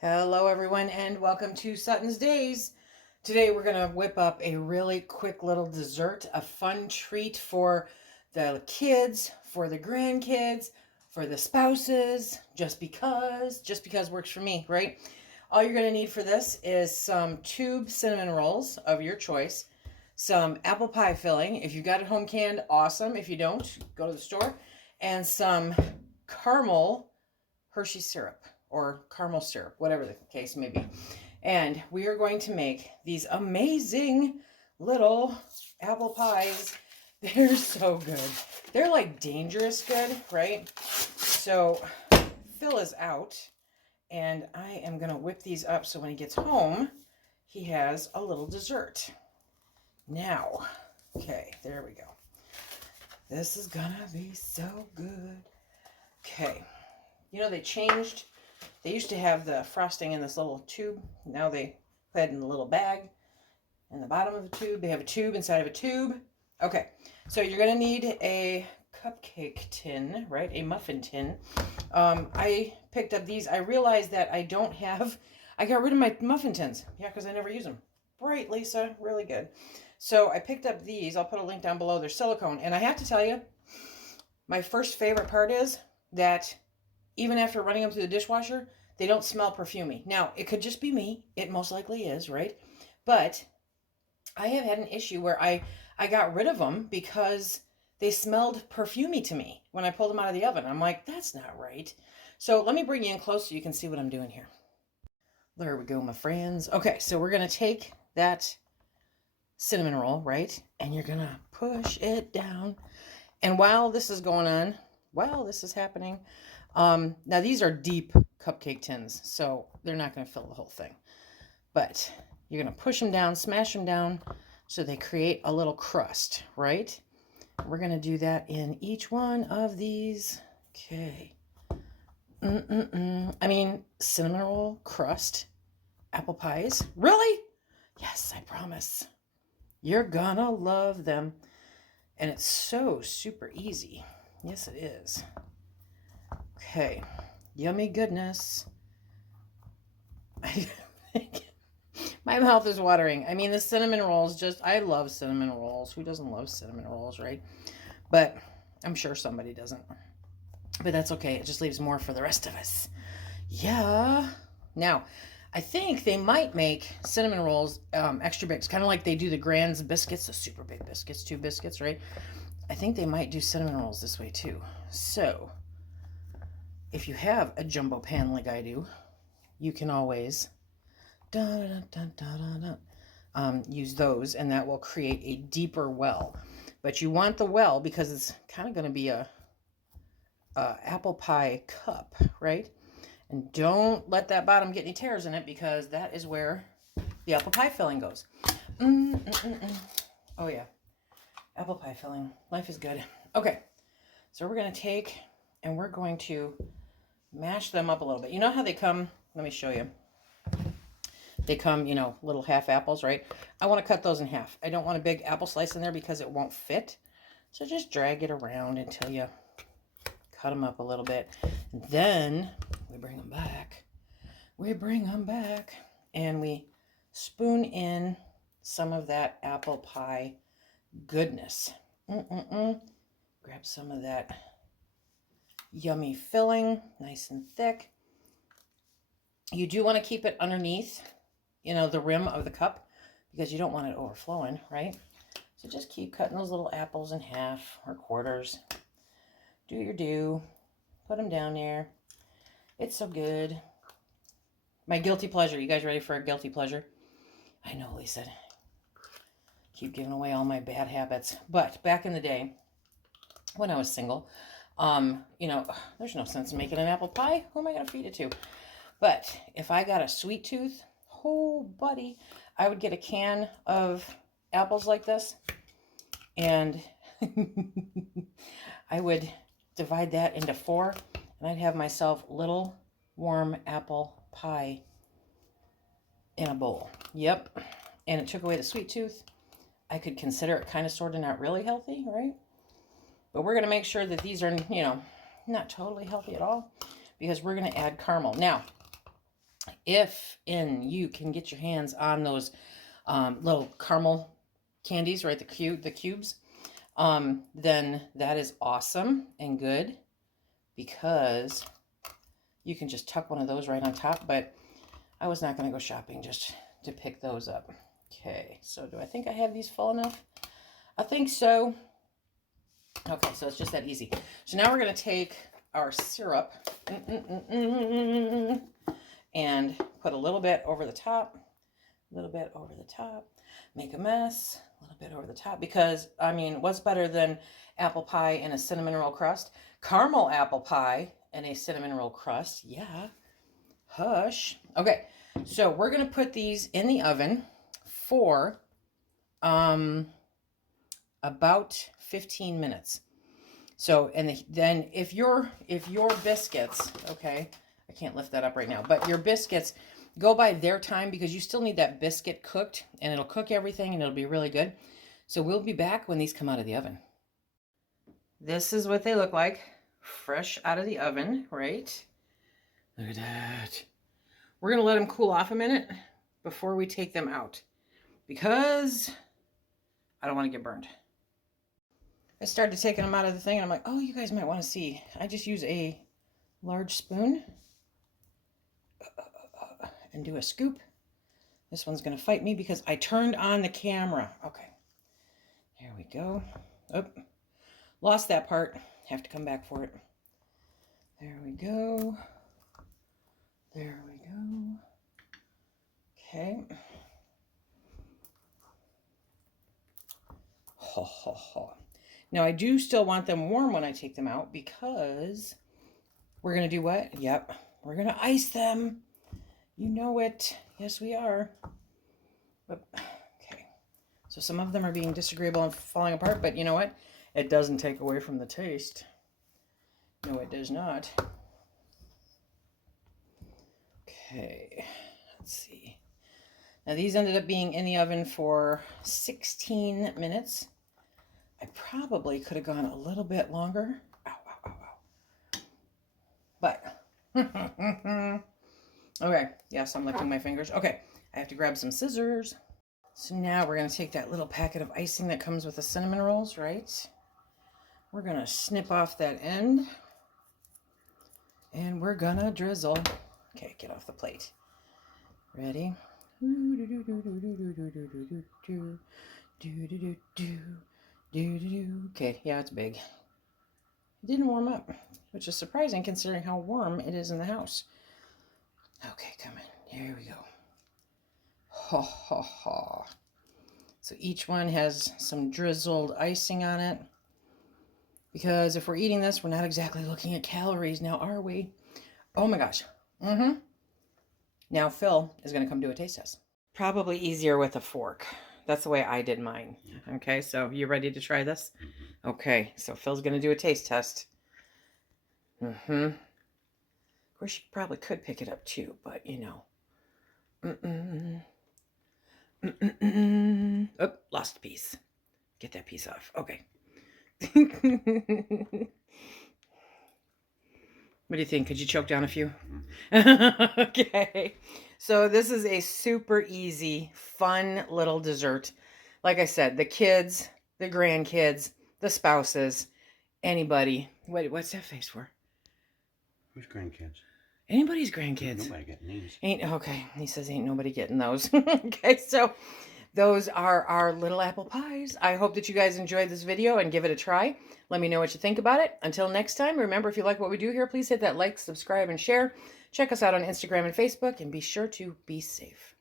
Hello everyone and welcome to SuttonsDaze. Today we're going to whip up a really quick little dessert, a fun treat for the kids, for the grandkids, for the spouses, just because works for me, right? All you're going to need for this is some tube cinnamon rolls of your choice, some apple pie filling. If you've got it home canned, awesome. If you don't, go to the store, and some caramel Hershey syrup or caramel syrup, whatever the case may be. And we are going to make these amazing little apple pies. They're so good. They're like dangerous good, right? So Phil is out and I am going to whip these up so when he gets home, he has a little dessert. Now, okay, there we go. This is gonna be so good. Okay. You know, they used to have the frosting in this little tube. Now they put it in the little bag in the bottom of the tube. They have a tube inside of a tube. Okay, so you're going to need a cupcake tin, right? A muffin tin. I picked up these. I realized that I got rid of my muffin tins. Yeah, because I never use them. Right, Lisa, really good. So I picked up these. I'll put a link down below. They're silicone. And I have to tell you, my first favorite part is that even after running them through the dishwasher, they don't smell perfumey. Now, it could just be me. It most likely is, right? But I have had an issue where I got rid of them because they smelled perfumey to me when I pulled them out of the oven. I'm like, that's not right. So let me bring you in close so you can see what I'm doing here. There we go, my friends. Okay, so we're going to take that cinnamon roll, right? And you're going to push it down. And while this is going on, while this is happening, now these are deep cupcake tins, so they're not going to fill the whole thing. But you're going to push them down, smash them down, so they create a little crust, right? We're going to do that in each one of these. Okay. I mean, cinnamon roll, crust, apple pies. Really? Yes, I promise. You're gonna love them. And it's so super easy. Yes, it is. Okay, yummy goodness. My mouth is watering. I mean, the cinnamon rolls I love cinnamon rolls. Who doesn't love cinnamon rolls, right? But I'm sure somebody doesn't. But that's okay. It just leaves more for the rest of us. Yeah. Now, I think they might make cinnamon rolls extra big. It's kind of like they do the Grand's biscuits, the super big biscuits, 2 biscuits, right? I think they might do cinnamon rolls this way too. So if you have a jumbo pan like I do, you can always use those, and that will create a deeper well. But you want the well because it's kind of going to be a apple pie cup, right? And don't let that bottom get any tears in it because that is where the apple pie filling goes. Oh yeah, apple pie filling. Life is good. Okay, so we're going to take and we're going to mash them up a little bit. You know how they come? Let me show you. They come, you know, little half apples, right? I want to cut those in half. I don't want a big apple slice in there because it won't fit. So just drag it around until you cut them up a little bit. And then we bring them back. We bring them back and we spoon in some of that apple pie goodness. Grab some of that yummy filling, nice and thick. You do want to keep it underneath, you know, the rim of the cup because you don't want it overflowing, right? So just keep cutting those little apples in half or quarters. Do your do. Put them down there. It's so good. My guilty pleasure. You guys ready for a guilty pleasure? I know, Lisa. Keep giving away all my bad habits. But back in the day, when I was single, you know, there's no sense in making an apple pie. Who am I going to feed it to? But if I got a sweet tooth, oh, buddy, I would get a can of apples like this, and I would divide that into 4, and I'd have myself little warm apple pie in a bowl. Yep. And it took away the sweet tooth. I could consider it kind of sort of not really healthy, right? But we're going to make sure that these are, you know, not totally healthy at all because we're going to add caramel. Now, if you can get your hands on those little caramel candies, right? The cubes, then that is awesome and good, because you can just tuck one of those right on top. But I was not going to go shopping just to pick those up. Okay, so do I think I have these full enough? I think so. Okay, so it's just that easy. So now we're going to take our syrup and put a little bit over the top, a little bit over the top, make a mess, a little bit over the top, because, I mean, what's better than apple pie and a cinnamon roll crust? Caramel apple pie and a cinnamon roll crust. Yeah. Hush. Okay, so we're going to put these in the oven for about 15 minutes. So, and then if your biscuits, okay, I can't lift that up right now, but your biscuits go by their time, because you still need that biscuit cooked, and it'll cook everything and it'll be really good. So we'll be back when these come out of the oven. This is what they look like, fresh out of the oven, right? Look at that. We're going to let them cool off a minute before we take them out, because I don't want to get burned. I started taking them out of the thing, and I'm like, oh, you guys might want to see. I just use a large spoon and do a scoop. This one's going to fight me because I turned on the camera. Okay, there we go. Oh, lost that part. Have to come back for it. There we go. There we go. Okay. Ho, ho, ho. Now, I do still want them warm when I take them out, because we're going to do what? Yep, we're going to ice them. You know it. Yes, we are. Okay. So some of them are being disagreeable and falling apart, but you know what? It doesn't take away from the taste. No, it does not. Okay. Let's see. Now, these ended up being in the oven for 16 minutes. I probably could have gone a little bit longer. Ow, ow, ow, ow. But, okay. Yes, I'm licking my fingers. Okay, I have to grab some scissors. So now we're going to take that little packet of icing that comes with the cinnamon rolls, right? We're going to snip off that end. And we're going to drizzle. Okay, get off the plate. Ready? Okay, yeah, it's big. It didn't warm up, which is surprising considering how warm it is in the house. Okay, come in. Here we go. Ha ha ha. So each one has some drizzled icing on it, because if we're eating this, we're not exactly looking at calories now, are we? Oh my gosh. Now Phil is going to come do a taste test. Probably easier with a fork. That's the way I did mine. Okay, so you ready to try this? Okay, so Phil's going to do a taste test. Of course, you probably could pick it up too, but you know. Oh, lost a piece. Get that piece off. Okay. What do you think? Could you choke down a few? Okay. So this is a super easy, fun little dessert. Like I said, the kids, the grandkids, the spouses, anybody. What's that face for? Who's grandkids? Anybody's grandkids. Ain't nobody getting these. Ain't, okay. He says ain't nobody getting those. Okay, so those are our little apple pies. I hope that you guys enjoyed this video and give it a try. Let me know what you think about it. Until next time, remember, if you like what we do here, please hit that like, subscribe, and share. Check us out on Instagram and Facebook, and be sure to be safe.